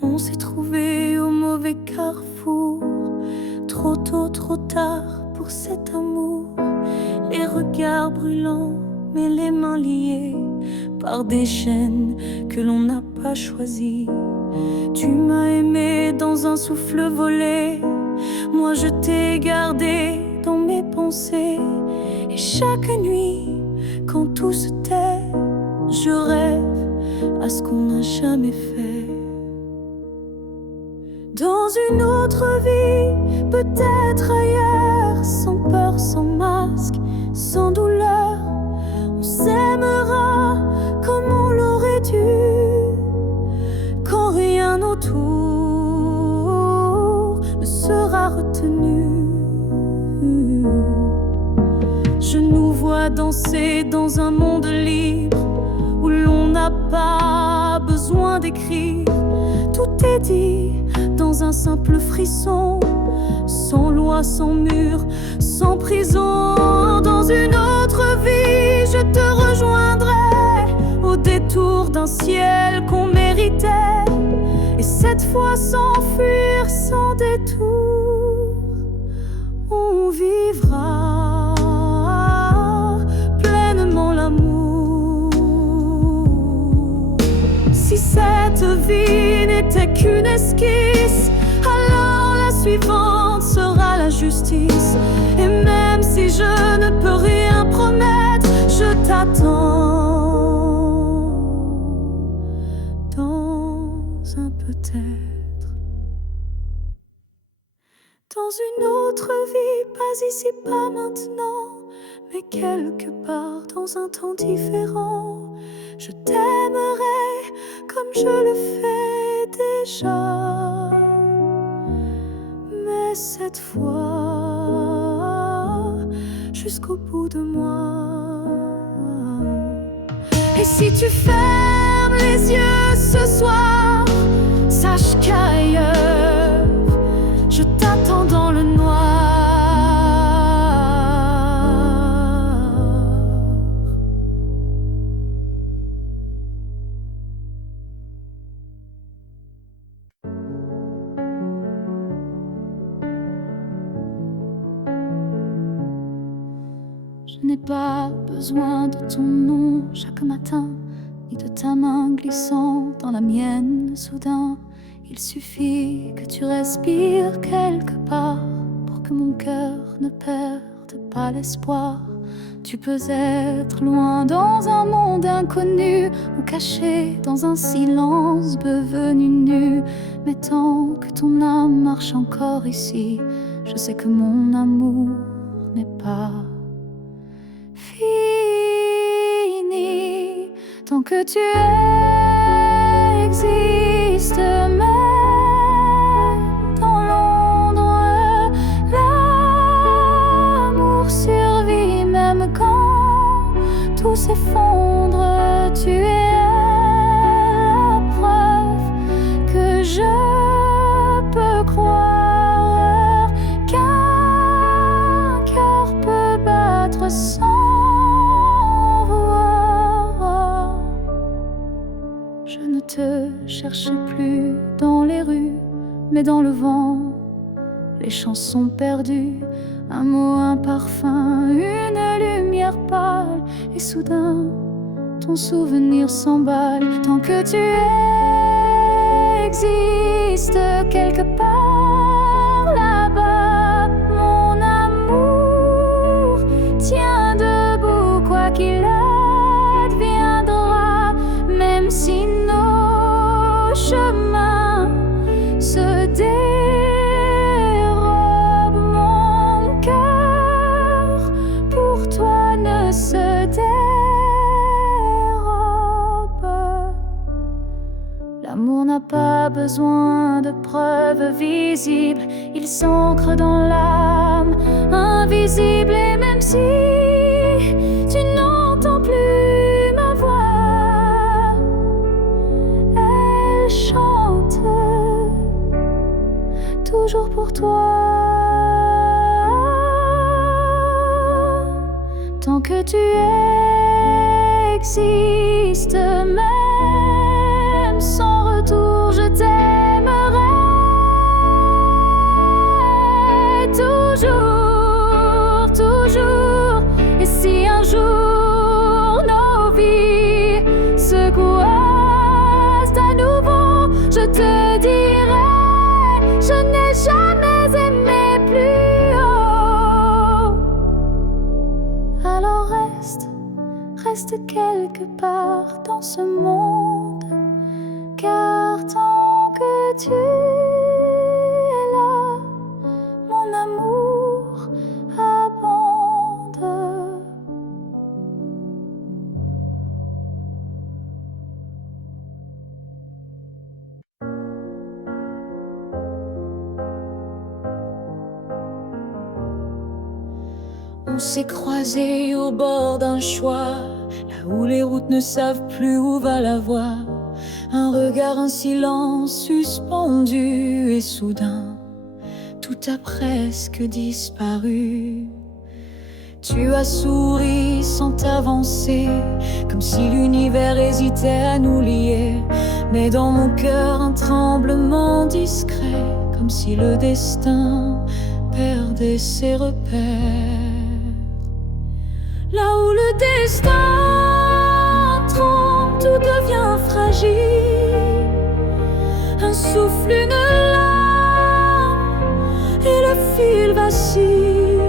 On s'est trouvé au mauvais carrefour, trop tôt, trop tard pour cet amour. Les regards brûlants, mais les mains liées par des chaînes que l'on n'a pas choisies. Tu m'as aimé dans un souffle volé, moi je t'ai gardé dans mes pensées. Et chaque nuit, quand tout se tait, je rêve à ce qu'on n'a jamais fait. Dans une autre vie, peut-être ailleurs, sans peur, sans masque, sans douleur, on s'aimera comme on l'aurait dû, quand rien autour ne sera retenu. Je nous vois danser dans un monde libre, où l'on n'a pas besoin d'écrire. Tout est dit dans un simple frisson, sans loi, sans mur, sans prison. Dans une autre vie, je te rejoindrai au détour d'un ciel qu'on méritait, et cette fois sans fuir, sans détour, on vivra pleinement l'amour. Si cette vie n'était qu'une esquisse, alors la suivante sera la justice. Et même si je ne peux rien promettre, je t'attends dans un peut-être. Dans une autre vie, pas ici, pas maintenant, mais quelque part dans un temps différent, je t'aimerai comme je le fais déjà, mais cette fois jusqu'au bout de moi. Et si tu fermes les yeux ce soir, sache qu'ailleurs je t'attends dans le noir. Je n'ai pas besoin de ton nom chaque matin, ni de ta main glissant dans la mienne soudain. Il suffit que tu respires quelque part pour que mon cœur ne perde pas l'espoir. Tu peux être loin dans un monde inconnu, ou caché dans un silence devenu nu. Mais tant que ton âme marche encore ici, je sais que mon amour n'est pas fini. Tant que tu existes, même dans l'ombre, l'amour survit. Même quand tout s'effondre, tu es la preuve que je peux croire qu'un cœur peut battre sans voir. Je ne te cherche plus dans les rues, mais dans le vent, les chansons perdues, un mot, un parfum, une lumière pâle, et soudain ton souvenir s'emballe. Tant que tu existes quelque part là-bas, mon amour tient debout, quoi qu'il adviendra. Même si nos chemins se dérobent, mon cœur pour toi ne se dérobe. L'amour n'a pas besoin de preuves visibles, il s'ancre dans l'âme, invisible. Et même si tu n'entends plus ma voix, elle chante toujours pour toi. Tant que tu existes, même sans retour, je t'aime. quelque part dans ce monde, car tant que tu es là, mon amour abonde. On s'est croisés au bord d'un choix, là où les routes ne savent plus où va la voie. Un regard, un silence suspendu, et soudain, tout a presque disparu. Tu as souri sans t'avancer, comme si l'univers hésitait à nous lier. Mais dans mon cœur, un tremblement discret, comme si le destin perdait ses repères. Là où le destin tremble, tout devient fragile. Un souffle, une larme, et le fil vacille.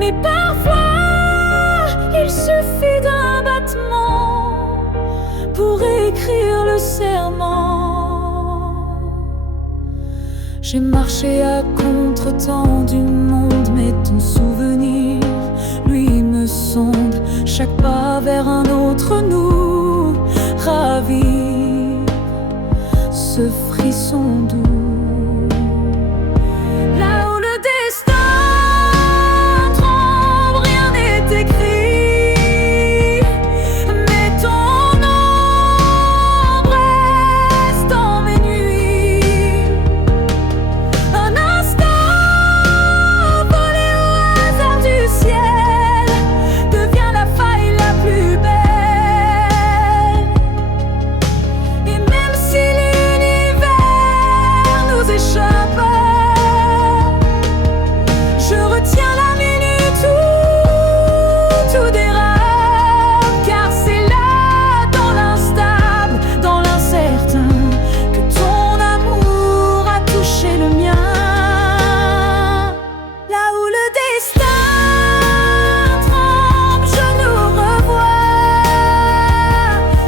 Mais parfois, il suffit d'un battement pour écrire le serment. J'ai marché à contre-temps du monde, mais ton souvenir, lui, me sonde. Chaque pas vers un autre nous ravive ce frisson doux. Là où le destin tremble, rien n'est écrit, mais ton ombre reste dans mes nuits. Un instant volé au hasard du ciel devient la faille la plus belle. Et même si l'univers nous échappe, je retiens la minute où tout dérape, car c'est là, dans l'instable, dans l'incertain, que ton amour a touché le mien. Là où le destin tremble, je nous revois,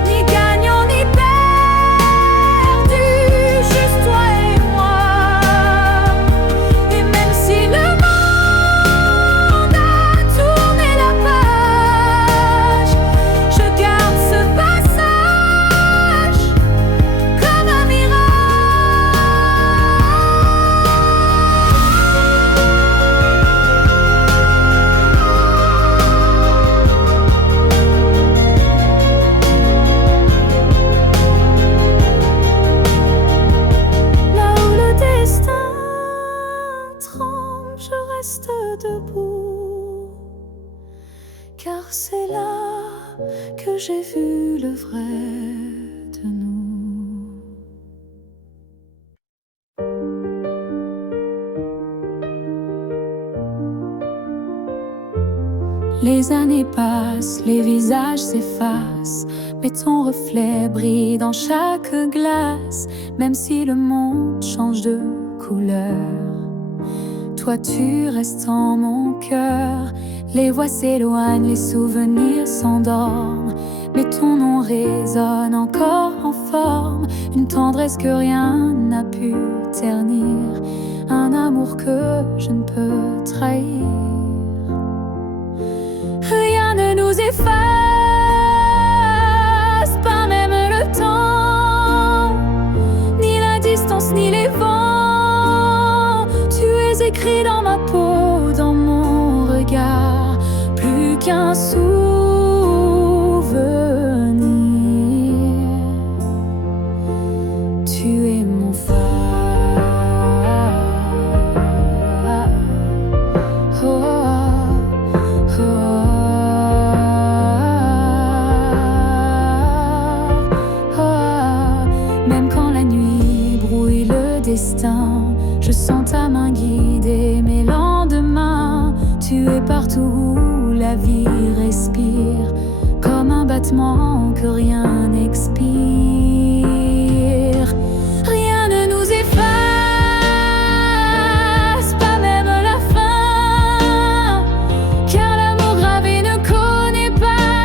ni gagnant ni perdu, juste toi et moi. Et même si le monde a tourné la page, je garde ce passage comme un Là où le destin tremble, je reste debout, car c'est là que j'ai vu le vrai de nous. Les années passent, les visages s'effacent, mais ton reflet brille dans chaque glace. Même si le monde change de couleur, toi tu restes en mon cœur. Les voix s'éloignent, les souvenirs s'endorment, mais ton nom résonne encore en forme. Une tendresse que rien n'a pu ternir, un amour que je ne peux trahir. Rien ne nous efface, pas même le temps, ni la distance, ni les vents. Tu es écrit dans ma peau, dans mon regard, plus qu'un souvenir. Tu es mon phare. Oh, oh, oh, oh. Même quand la nuit brouille le destin, je sens ta main guider mes lendemains. Tu es partout où la vie respire, comme un battement que rien n'expire. Rien ne nous efface, pas même la fin, car l'amour gravé ne connaît pas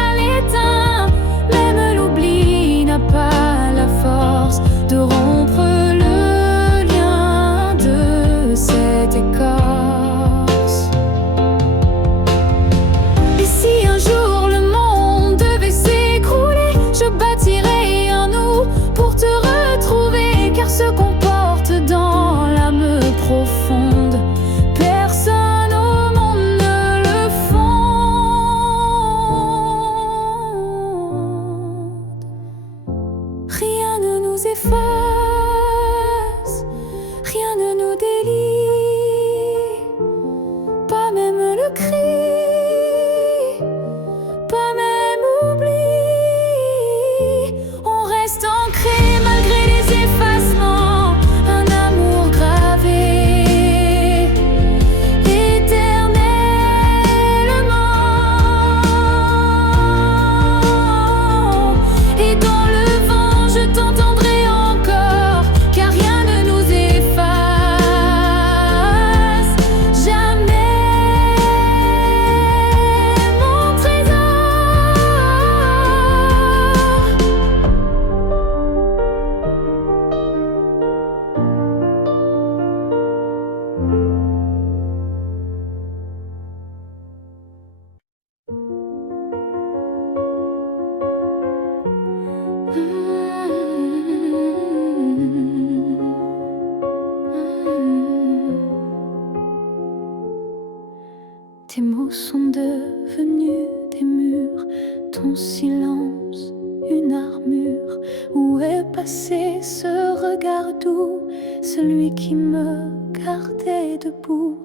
ce regard doux, celui qui me gardait debout.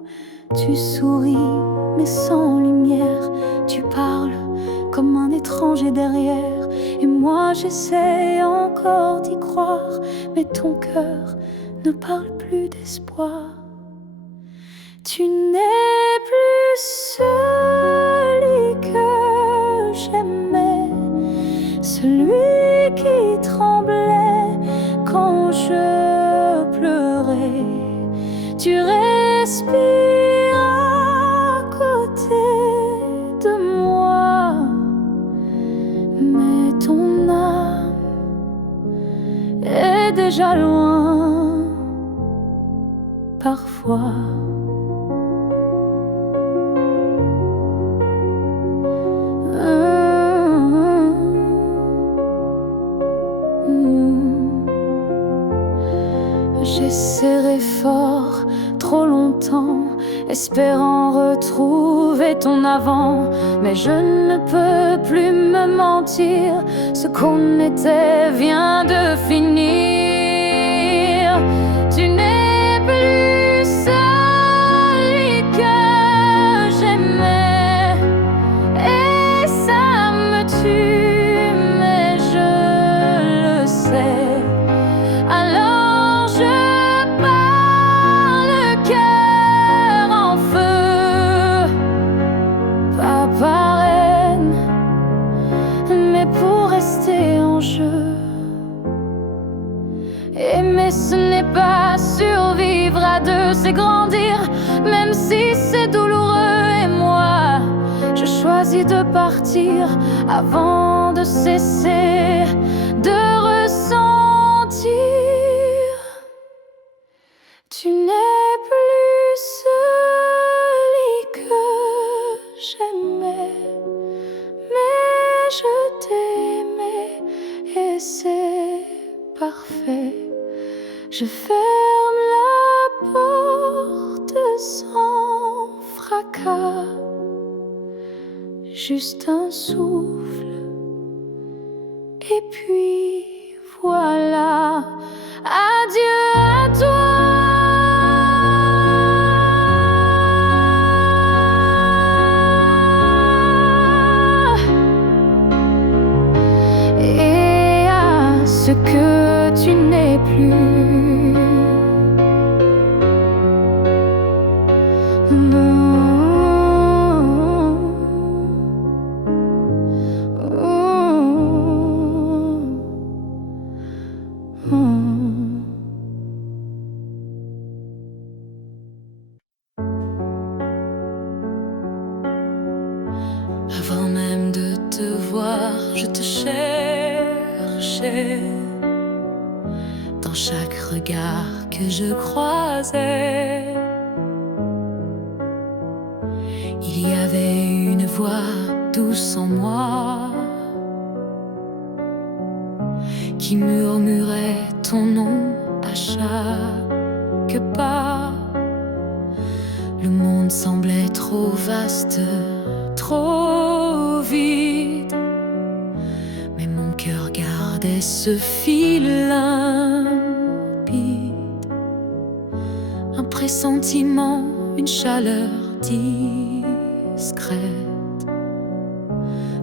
Tu souris, mais sans lumière, tu parles comme un étranger derrière. Et moi j'essaie encore d'y croire, mais ton cœur ne parle plus d'espoir. Tu n'es plus celui que j'aimais, celui qui tremblait quand je pleurais. Tu respires à côté de moi, mais ton âme est déjà loin parfois. J'ai serré fort trop longtemps, espérant retrouver ton avant. Mais je ne peux plus me mentir, ce qu'on était vient de finir. Tu n'es plus celui que j'aimais, et ça me tue, mais je le sais. Alors je pars le cœur en feu, pas par haine, mais pour rester en jeu. Aimer ce n'est pas survivre à deux, c'est grandir, même si c'est douloureux. Et moi, je choisis de partir avant de cesser de ressentir. Tu n'es plus celui que j'aimais, mais je t'aimais et c'est parfait. Je ferme la porte sans fracas, juste un souffle, et puis voilà. Adieu à toi. Et à ce que tu n'es plus. Avant même de te voir, je te cherchais. Dans chaque regard que je croisais, il y avait une voix douce en moi qui murmurait ton nom à chaque pas. Le monde semblait trop vaste, trop vide, mais mon cœur gardait ce fil limpide. Un pressentiment, une chaleur discrète,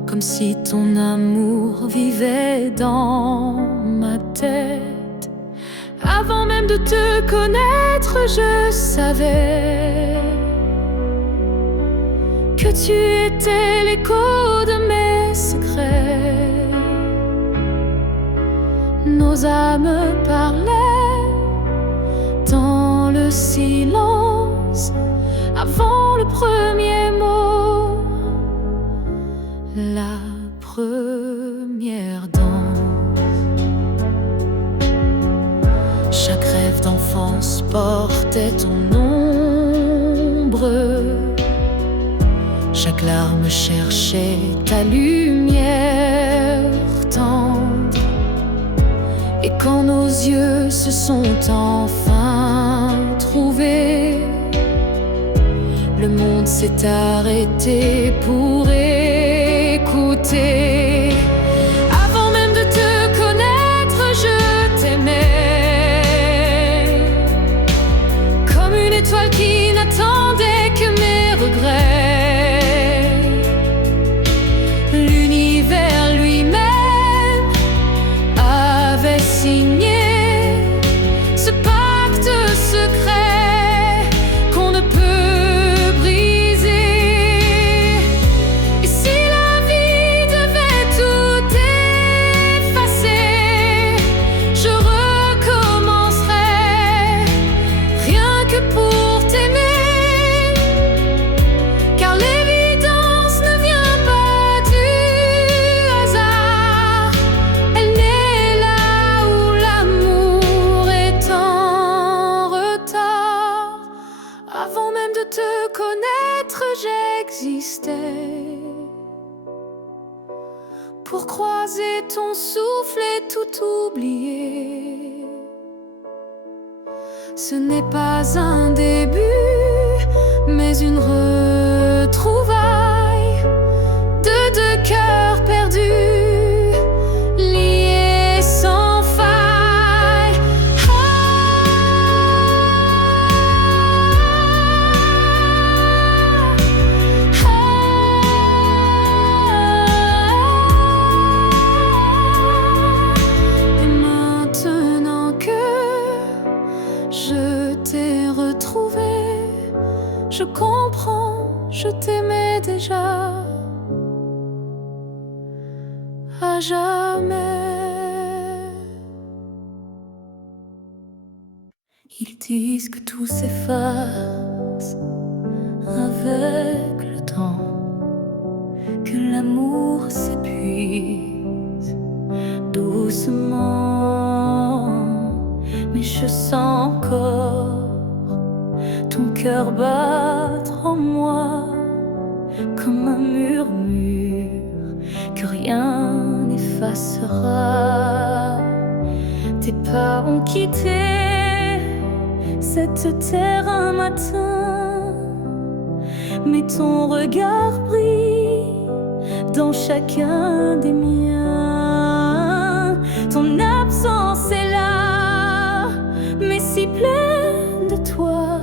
comme si ton amour vivait dans ma tête. Avant même de te connaître, je savais que tu étais l'écho de mes secrets. Nos âmes parlaient dans le silence avant le premier mot, la première danse. Chaque rêve d'enfance portait ton ombre, chaque larme cherchait ta lumière tendre. Et quand nos yeux se sont enfin trouvés, le monde s'est arrêté pour écouter. Avant même de te connaître, je t'aimais. pour croiser ton souffle et tout oublier. Ce n'est pas un début, mais une retrouvaille de deux cœurs perdus, liés sans faille. Et maintenant que je t'ai retrouvé, je comprends, je t'aimais déjà à jamais. Ils disent que tout s'efface avec le temps, que l'amour s'épuise doucement, mais je sens encore ton cœur battre en moi comme un murmure que rien n'effacera. Tes pas ont quitté cette terre un matin, mais ton regard brille dans chacun des miens. Ton absence est là, mais si pleine de toi,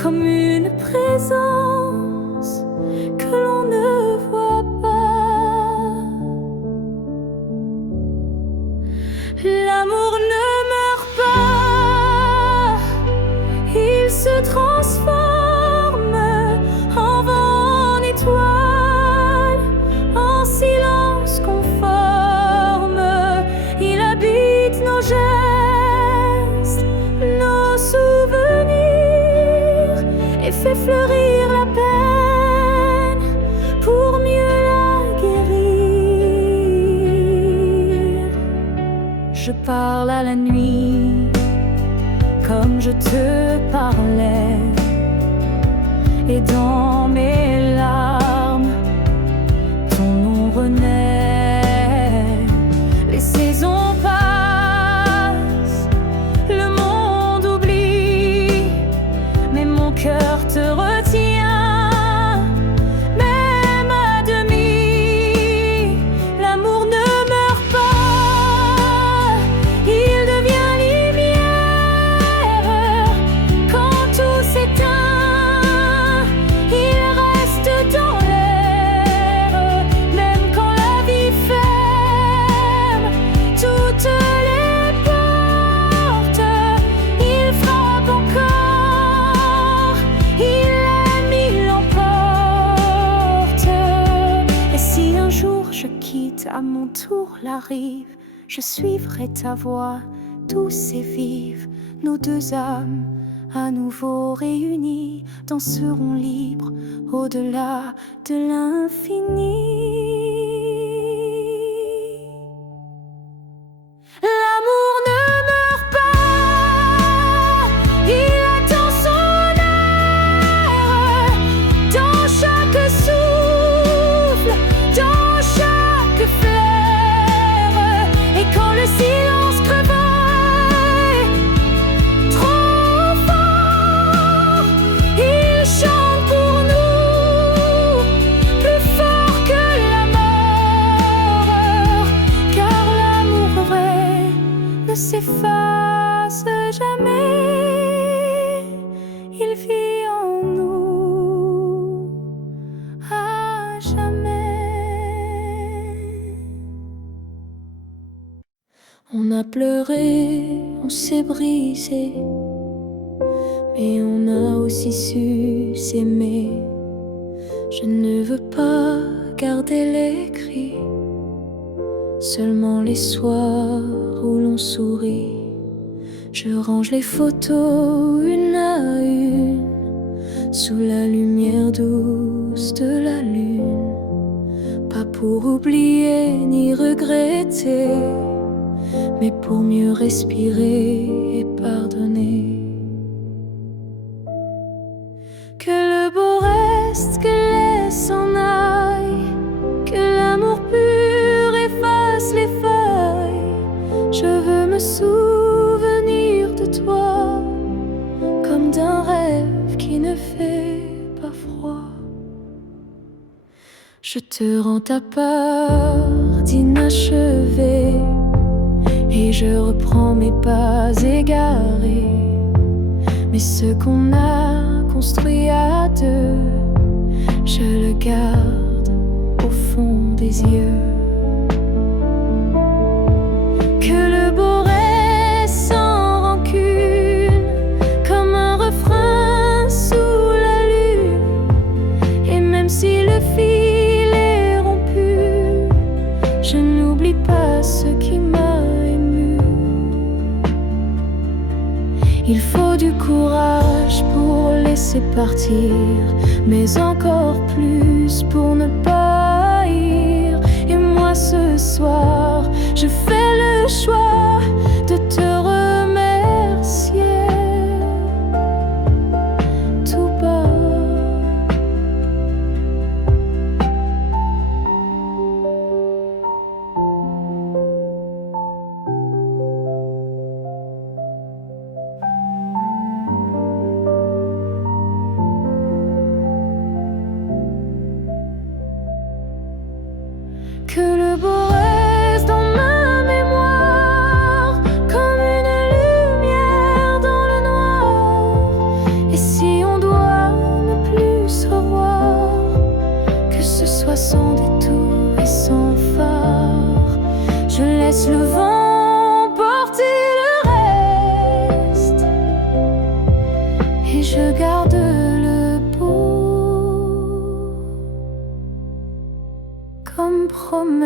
comme une présence que l'on ne voit pas. L'amour ne meurt pas, il se transforme en vent, en étoile, en silence conforme. Il habite nos gestes, nos souvenirs, et fait fleurir la peine pour mieux la guérir. Je parle à la nuit comme je te parlais, et dans mes larmes ton nom renaît. Les saisons passent, le monde oublie, mais mon cœur te retient, même à demi. L'amour ne meurt pas, il devient lumière quand tout s'éteint. Il reste dans l'air, même quand la vie ferme toutes les portes. Il frappe encore, il aime, il l'emporte. Et si un jour je quitte à mon tour la rive, je suivrai ta voix douce et vive. Nos deux âmes à nouveau réunies danseront libres au-delà de l'infini. L'amour ne meurt pas, il attend son heure dans chaque souffle, dans chaque fleur. Et quand le silence crevaille trop fort, il chante pour nous, plus fort que la mort. Car l'amour vrai ne s'efface jamais, il vit en nous à jamais. On a pleuré, on s'est brisé, mais on a aussi su s'aimer. Je ne veux pas garder les cris, seulement les soirs où l'on sourit. Je range les photos une à une sous la lumière douce de la lune, pas pour oublier ni regretter, mais pour mieux respirer et pardonner. Que le beau reste, que les s'en aille, que l'amour pur Je te rends ta part d'inachevé et je reprends mes pas égarés. Mais ce qu'on a construit à deux, je le garde au fond des yeux. Que le beau reste sans rancune, comme un refrain sous la lune. Et même si le fil est rompu, je n'oublie pas ce qui m'a ému. Il faut du courage pour laisser partir, mais encore plus pour ne pas haïr. Et moi ce soir, je fais le choix de te remercier tout bas. Que le beau reste dans ma mémoire, comme une lumière dans le noir. Et si on doit ne plus se revoir, que ce soit sans détour et sans phare. Je laisse le vent porter le reste, et je garde le beau comme promesse.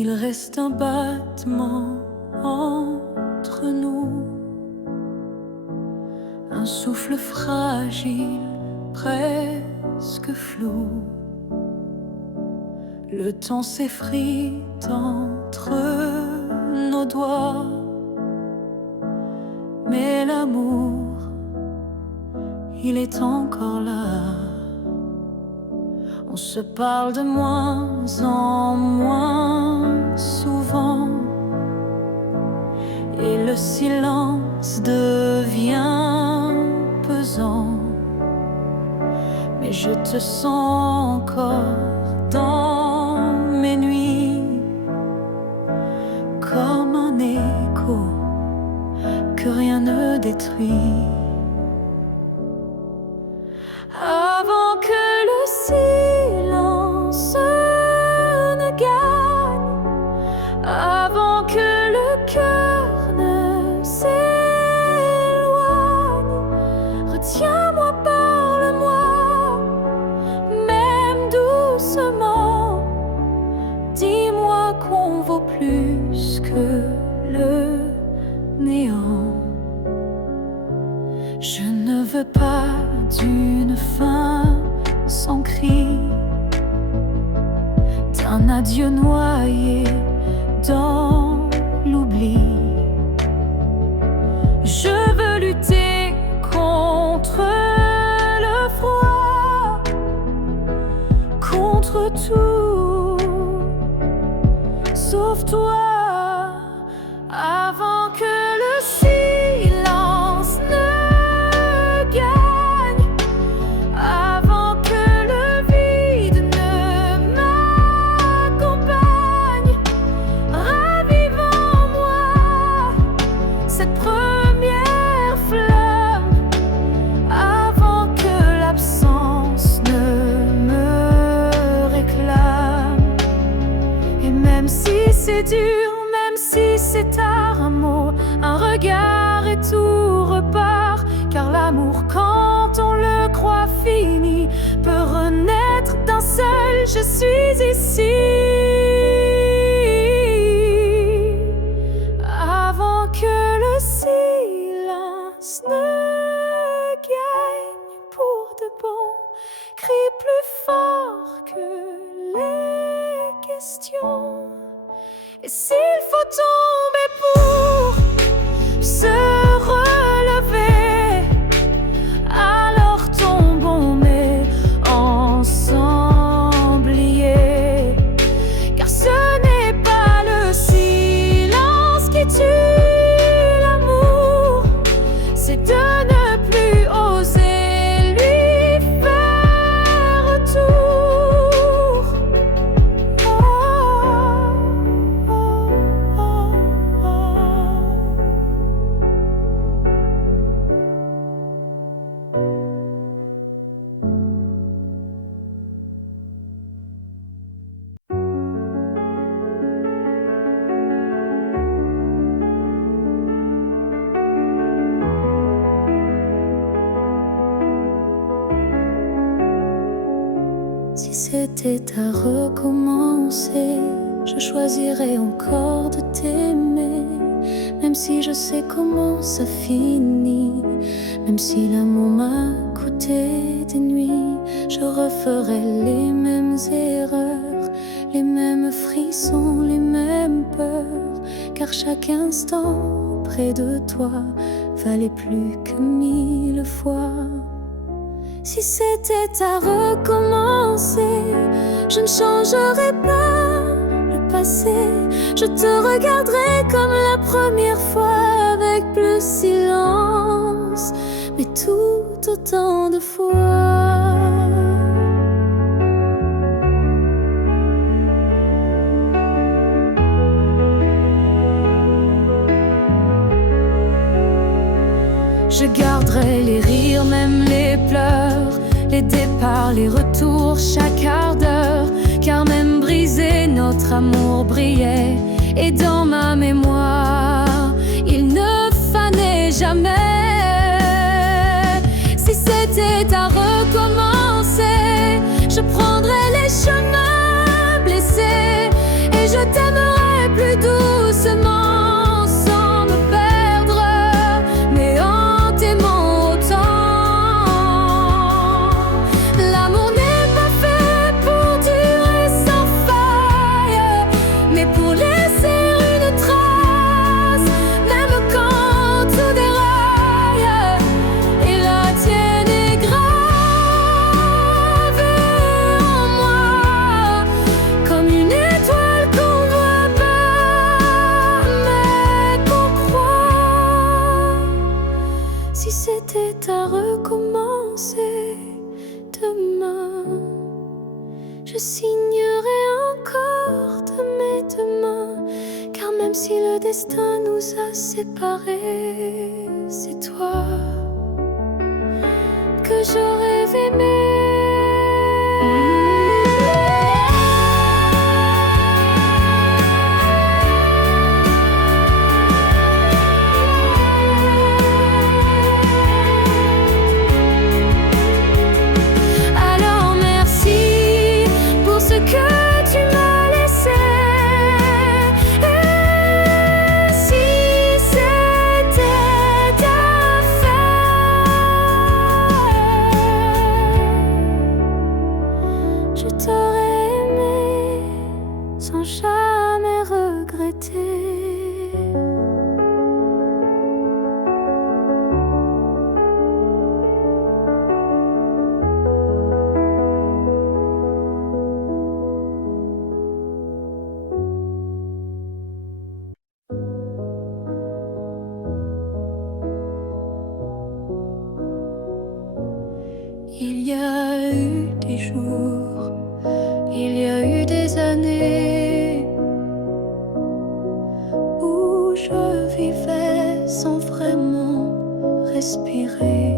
Il reste un battement entre nous, un souffle fragile, presque flou. Le temps s'effrite entre nos doigts, mais l'amour, il est encore là. On se parle de moins en moins souvent, et le silence devient pesant. Mais je te sens encore dans mes nuits, comme un écho que rien ne détruit. Avant que le silence ne gagne, avant que le cœur ne s'éloigne, retiens-moi, parle-moi, même doucement. Dis-moi qu'on vaut plus que le néant. Je ne veux pas d'une fin sans cri, d'un adieu noyé dans l'oubli. Je veux lutter contre le froid, contre tout, sauf toi. Avant que le silence ne gagne, avant que le vide ne m'accompagne, ravive en moi cette première flamme, avant que l'absence ne me réclame. Et même si c'est dur, même si c'est tard, un mot, un regard et tout repart. Car l'amour, quand on le croit fini, peut renaître d'un seul je suis ici. Avant que le silence ne gagne pour de bon, crie plus fort que les questions. Et s'il faut tomber pour se relever, alors tombe c'était à recommencer, je choisirais encore de t'aimer. Même si je sais comment ça finit, même si l'amour m'a coûté des nuits, je referais les mêmes erreurs, les mêmes frissons, les mêmes peurs, car chaque instant près de toi valait plus que 1000 fois. Si c'était à recommencer, je ne changerais pas le passé. Je te regarderai comme la première fois, avec plus silence, mais tout autant de fois. Je garderai les rires, même les pleurs, les départs, les retours, chaque quart d'heure, car même brisé, notre amour brillait. Et dans ma mémoire, il ne fanait jamais. Si c'était à recommencer, je prendrais les chemins blessés, et je t'aimerais plus doucement, sans me perdre, mais en t'aimant autant. L'amour n'est pas fait pour durer sans faille, mais pour laisser une trace, même quand tout déraille. Et la tienne est gravée en moi, comme une étoile qu'on voit pas, mais qu'on croit. Si c'était à recommencer demain, je signerais encore de mes deux mains, car même si le destin nous a séparés, c'est toi que je rêve aimer. Alors merci pour ce que tu m'as laissé. Et si c'était à faire, je t'aurais aimé sans jamais regretter. Il y a eu des jours, il y a eu des années où je vivais sans vraiment respirer.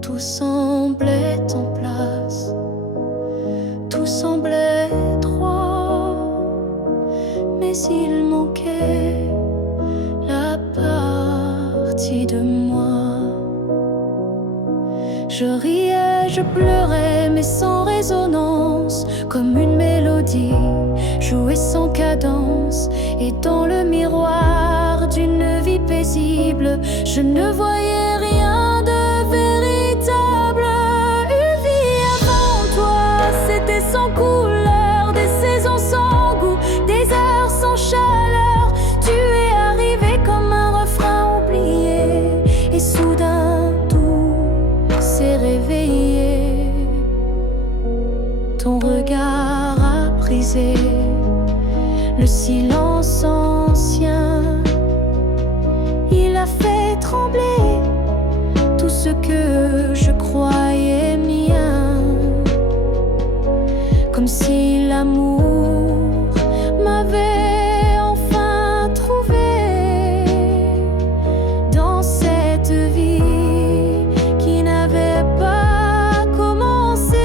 Tout semblait en place, tout semblait droit, mais il manquait la partie de moi. Je riais, je pleurais, mais sans résonance, comme une mélodie jouée sans cadence. Et dans le miroir d'une vie paisible, je ne voyais rien de véritable. Une vie avant toi, c'était sans couleur, des saisons sans goût, des heures sans chaleur. Tu es arrivé comme un refrain oublié, et soudain tout s'est réveillé. Ton regard a brisé le silence ancien. Il a fait trembler tout ce que je croyais mien, comme si l'amour m'avait enfin trouvé dans cette vie qui n'avait pas commencé.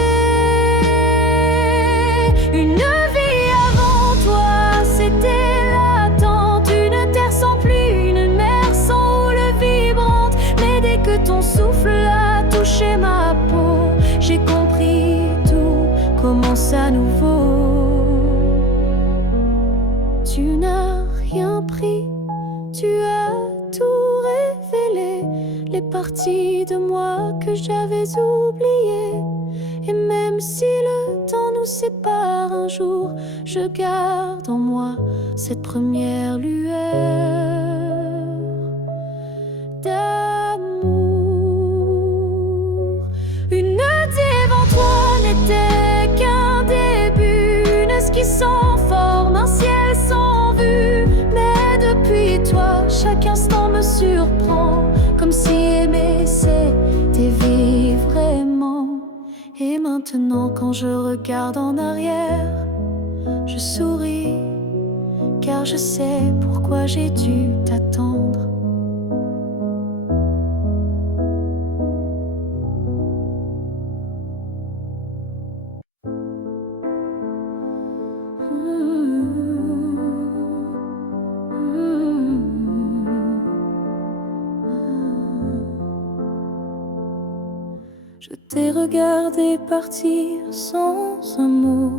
Une vie avant toi, c'était l'attente, une terre sans pluie, une mer sans houle vibrante. Mais dès que ton souffle a touché ma peau, j'ai compris tu n'as rien pris. Tu as tout révélé, les parties de moi que j'avais oubliées. Et même si le temps nous sépare un jour, je garde en moi cette première lueur d'amour. Une nuit devant toi n'était qu'un début, une esquisse sans forme, un ciel sans vue. Mais depuis toi, chaque instant me surprend, comme si aimer c'était vivre vraiment. Et maintenant quand je regarde en arrière, je souris, car je sais pourquoi j'ai dû t'attendre. Je t'ai regardé partir sans un mot,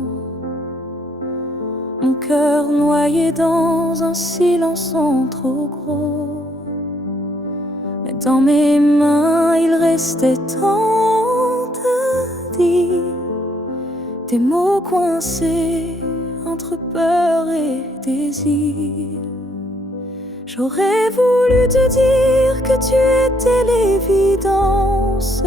mon cœur noyé dans un silence en trop gros. Mais dans mes mains il restait tant à dire, des mots coincés entre peur et désir. J'aurais voulu te dire que tu étais l'évidence,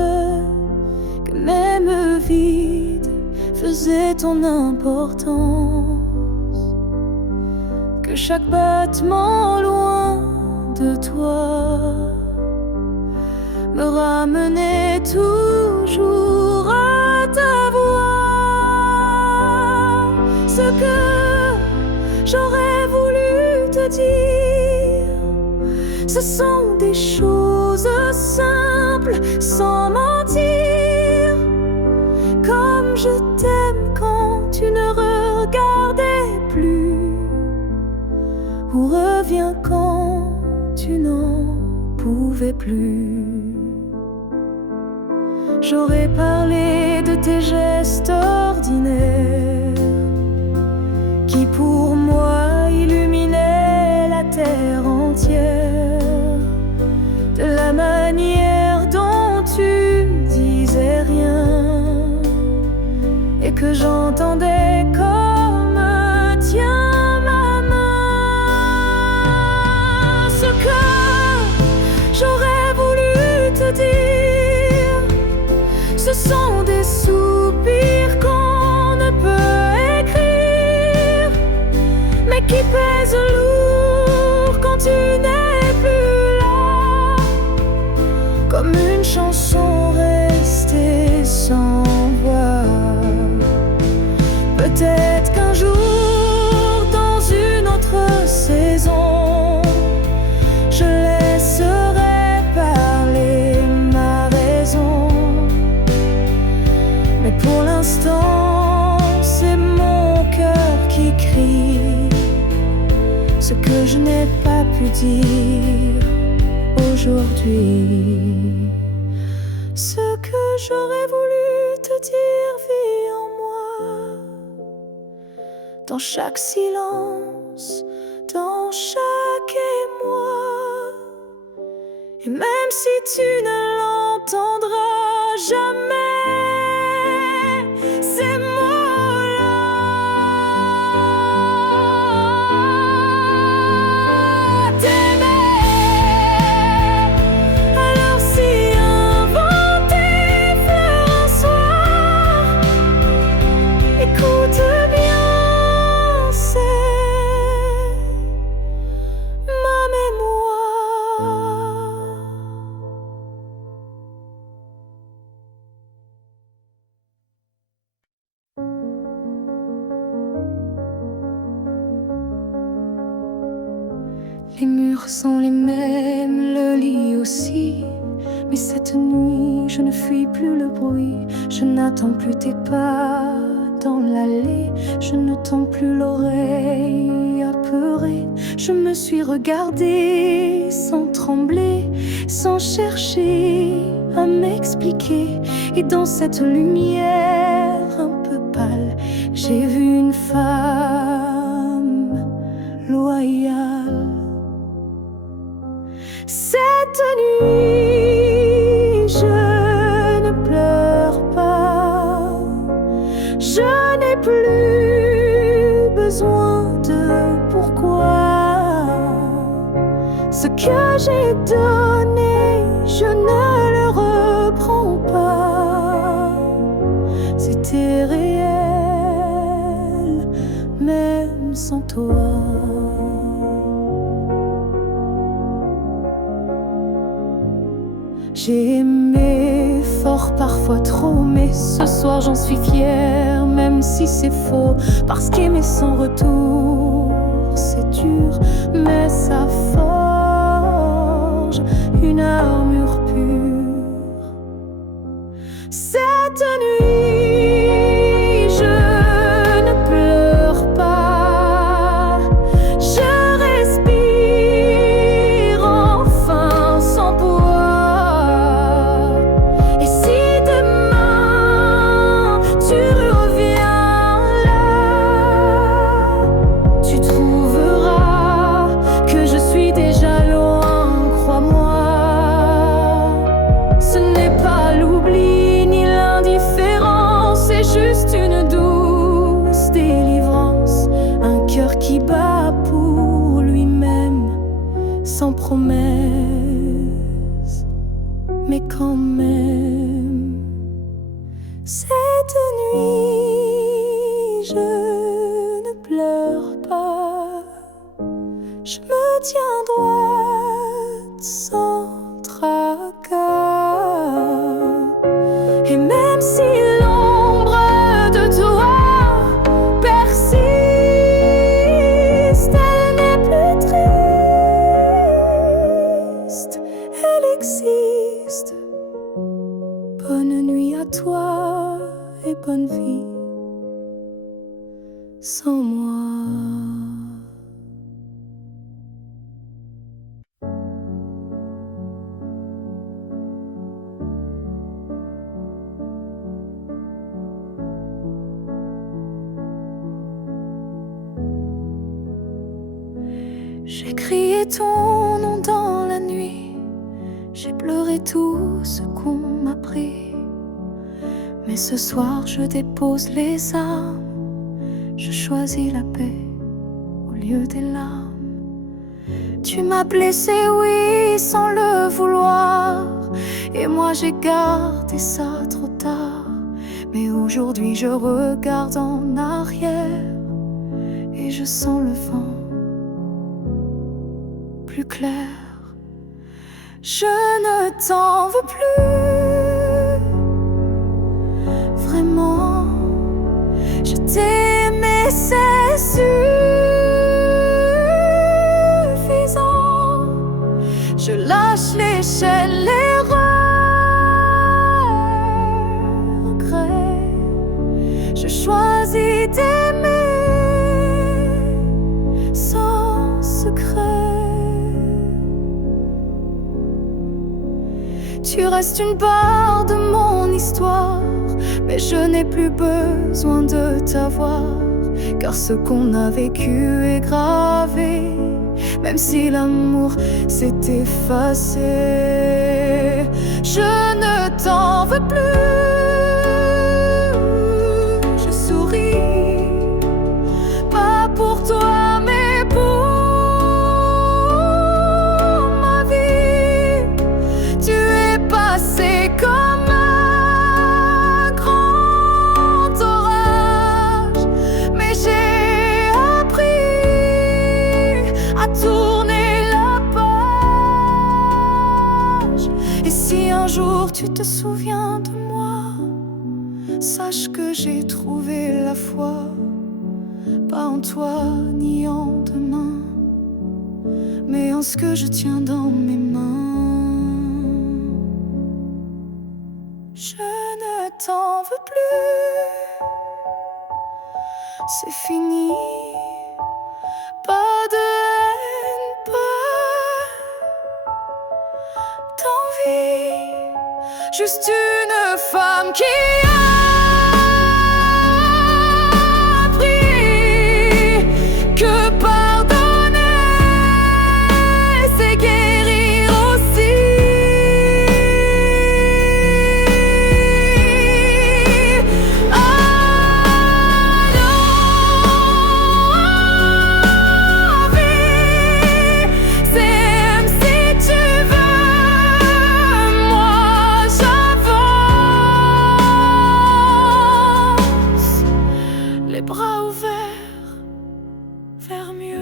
que même vide faisait ton importance, que chaque battement loin de toi me ramenait toujours à ta voix. Ce que j'aurais voulu te dire, ce sont des choses simples, sans mentir. Comme je t'aime quand tu ne regardais plus, ou reviens quand tu n'en pouvais plus. J'aurais parlé de tes gestes ordinaires, qui pour moi illuminaient la terre entière. De la manière dont tu disais rien, et que j'entendais comme tiens ma main. Ce que j'aurais voulu te dire, ce sont des soupirs qu'on ne peut écrire, mais qui pèsent lourd quand tu n'es plus là, comme une chanson restée sans voix. Peut-être qu'un jour, dans une autre saison, je laisserai parler ma raison. Mais pour l'instant, c'est mon cœur qui crie ce que je n'ai pas pu dire aujourd'hui. Ce que j'aurais voulu te dire vit en moi, dans chaque silence, dans chaque émoi. Et même si tu ne l'entendras jamais, ces mots-là, t'aimer. Alors si un vent t'effleure un soir, écoute bien, c'est ma mémoire. Les murs sont les mêmes, le lit aussi. Mais cette nuit, je ne fuis plus le bruit. Je n'attends plus tes pas dans l'allée. Je ne tends plus l'oreille apeurée. Je me suis regardée sans trembler, sans chercher à m'expliquer. Et dans cette lumière un peu pâle, j'ai vu une femme Ce que j'ai donné, je ne le reprends pas. C'était réel, même sans toi. J'ai aimé fort, parfois trop, mais ce soir j'en suis fière, même si c'est faux. Parce qu'aimer sans retour, c'est dur, mais ça forge une armure pure. Cette nuit, je ne pleure pas, je respire enfin sans poids. Et si demain tu reviens là, tu trouveras que je suis déjà loin, crois-moi. Ce n'est pas l'oubli ni l'indifférence, c'est juste une douce délivrance. Un cœur qui bat pour lui-même, sans promesse, mais quand même. Cette nuit, je ne pleure pas, je me tiens droite sans tracas. Et même si l'ombre de toi persiste, elle n'est plus triste, elle existe. Bonne nuit à toi et bonne vie sans moi. J'ai crié ton nom dans la nuit, j'ai pleuré tout ce qu'on m'a pris. Mais ce soir je dépose les armes, je choisis la paix au lieu des larmes. Tu m'as blessé, oui, sans le vouloir, et moi j'ai gardé ça trop tard. Mais aujourd'hui je regarde en arrière et je sens le vent plus clair. Je ne t'en veux plus, vraiment. Je t'ai aimé, c'est suffisant. Je lâche l'échelle, les regrets. Je choisis d'aimer sans secret. Tu restes une part de mon histoire, mais je n'ai plus besoin de t'avoir, car ce qu'on a vécu est gravé, même si l'amour s'est effacé. Je ne t'en veux plus, je souris, pas pour toi mais pour ma vie. Tu es passé comme un grand orage, mais j'ai appris à tourner la page. Et si un jour tu te souviens de moi, sache que j'ai trouvé la foi, pas en toi ni en demain, mais en ce que je tiens dans mes mains. Je ne t'en veux plus, c'est fini. Pas de haine, pas d'envie, juste une femme qui a appris que pardonner, c'est guérir aussi. L'envie, c'est faire mieux.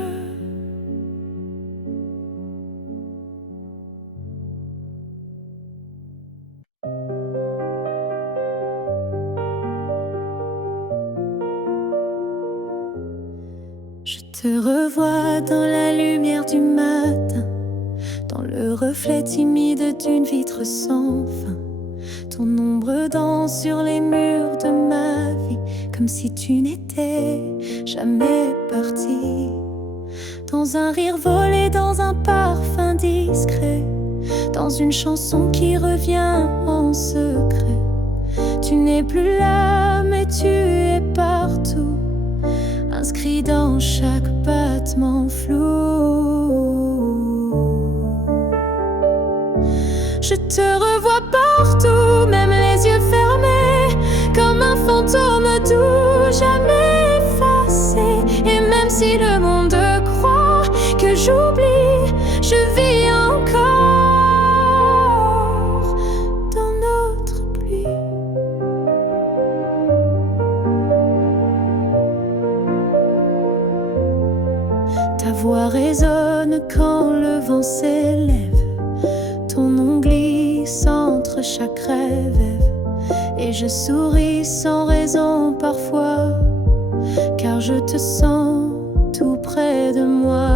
Je te revois dans la lumière du matin, dans le reflet timide d'une vitre sans fin. Ton ombre danse sur les murs de ma vie, comme si tu n'étais jamais parti. Dans un rire volé, dans un parfum discret, dans une chanson qui revient en secret. Tu n'es plus là, mais tu es partout, inscrit dans chaque battement flou. Je te revois partout, même les yeux fermés, comme un fantôme doux, jamais effacé. Et même si le monde croit que j'oublie, je vis encore dans notre pluie. Ta voix résonne quand le vent s'élève, ton nom glisse entre chaque rêve. Et je souris sans raison parfois, car je te sens tout près de moi.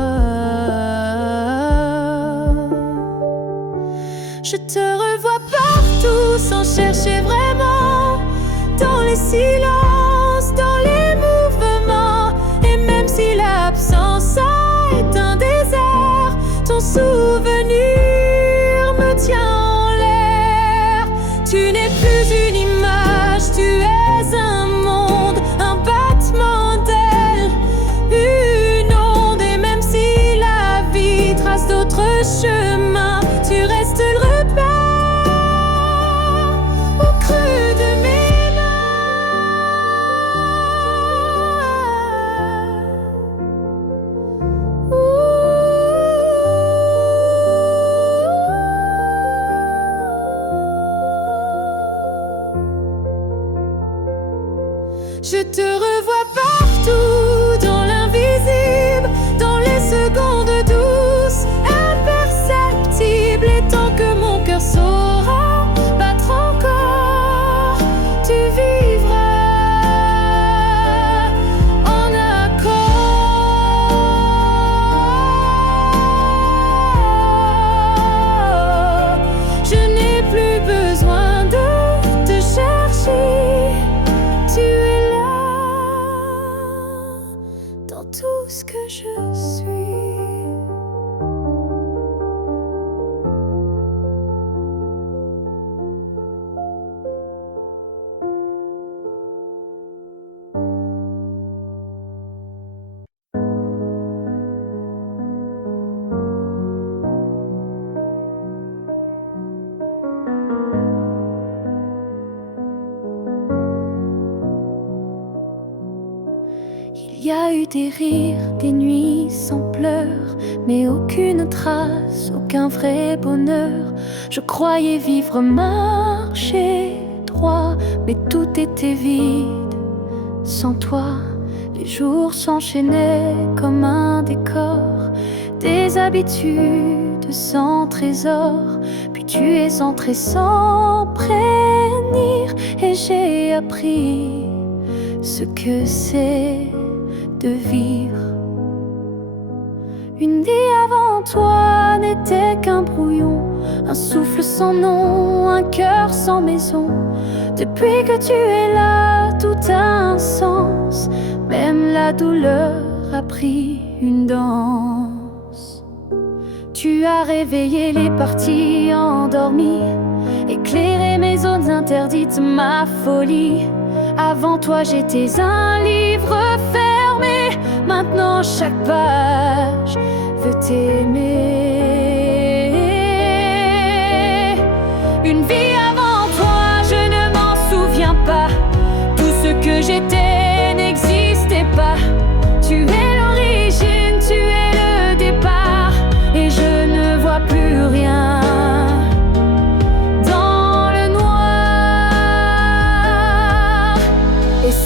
Je te revois partout sans chercher vraiment, dans les silences, dans les mouvements. Et même si l'absence est un désert, ton souvenir me tient en l'air. Tu n'es plus une image, tu es un monde, un battement d'ailes, une onde. Et même si la vie trace d'autres chemins, tu restes le repère au creux de mes Je te revois partout, dans l'invisible, dans les secondes douces, imperceptibles. Et tant que mon cœur saura battre encore, tu vivras en accord. Je n'ai plus besoin de te chercher, tu es dans tout ce que je suis. Il y a eu des rires, des nuits sans pleurs, mais aucune trace, aucun vrai bonheur. Je croyais vivre, marcher droit, mais tout était vide sans toi. Les jours s'enchaînaient comme un décor, des habitudes sans trésor. Puis tu es entré sans prévenir, et j'ai appris ce que c'est de vivre. Une vie avant toi n'était qu'un brouillon, un souffle sans nom, un cœur sans maison. Depuis que tu es là, tout a un sens, même la douleur a pris une danse. Tu as réveillé les parties endormies, éclairé mes zones interdites, ma folie. Avant toi j'étais un livre fermé, maintenant chaque page veut t'aimer.